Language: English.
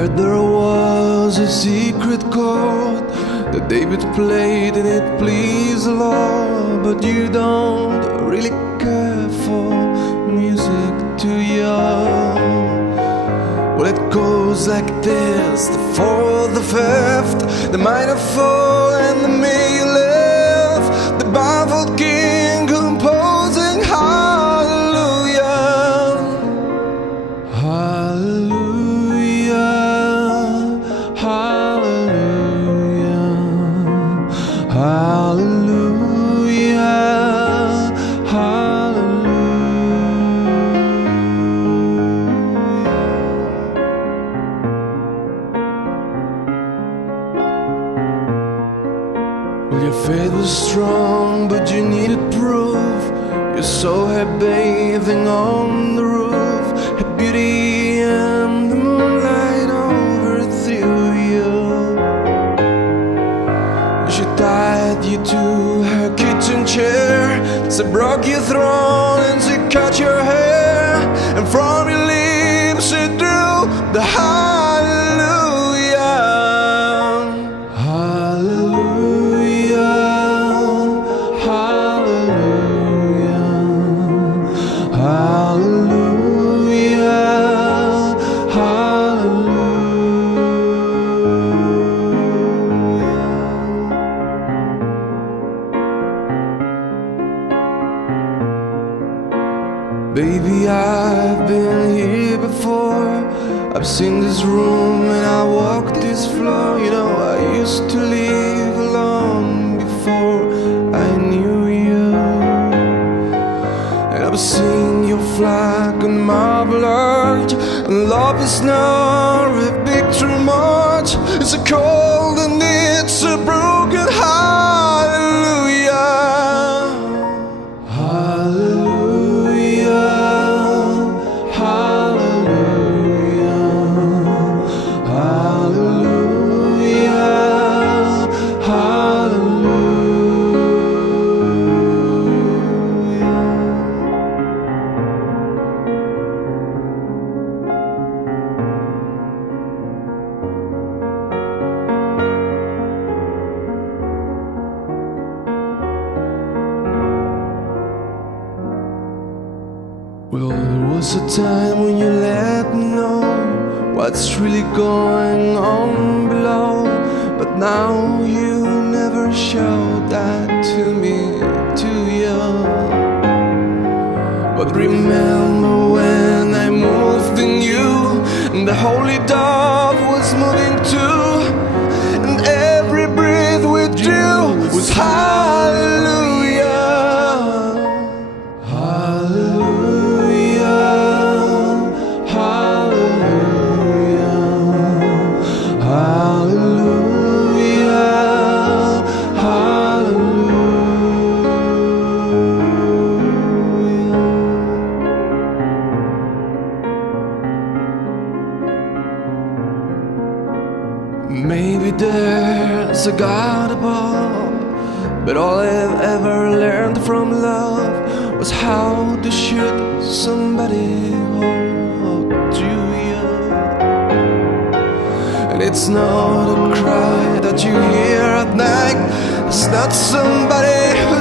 heard there was a secret chord that David played and it pleased the Lord. But you don't really care for music, do you? Well, it goes like this: the fourth, the fifth, the minor fall, and the major lift. The baffled king composing hallelujah, hallelujah, hallelujah, hallelujah, Well, your faith was strong, but you needed proof. You saw her bathing on the roof, her beauty and the moonlight overthrew you. She tied you to her kitchen chair, she broke your throne and she cut your hair, and from your lips she drew the hallelujah, hallelujah, hallelujah, hallelujah, hallelujah. Baby, I've been here before. I've seen this room and I walked this floor. You know, I used to live alone before I knew you. And I've seen your flag on Marble Arch, and love is not a victory march. It's a cold and it's a broken hallelujah, hallelujah, hallelujah, hallelujah, Well, there was a time when you let me know what's really going on below, but now you never show that to me, do you? But remember when I moved in you, and the holy dove was moving too, and every breath with you was hallelujah, hallelujah, hallelujah, hallelujah, hallelujah. Maybe there's a God above, but all I've ever learned from love was how to shoot somebody who drew you. And it's not a cry that you hear at night, it's not somebody who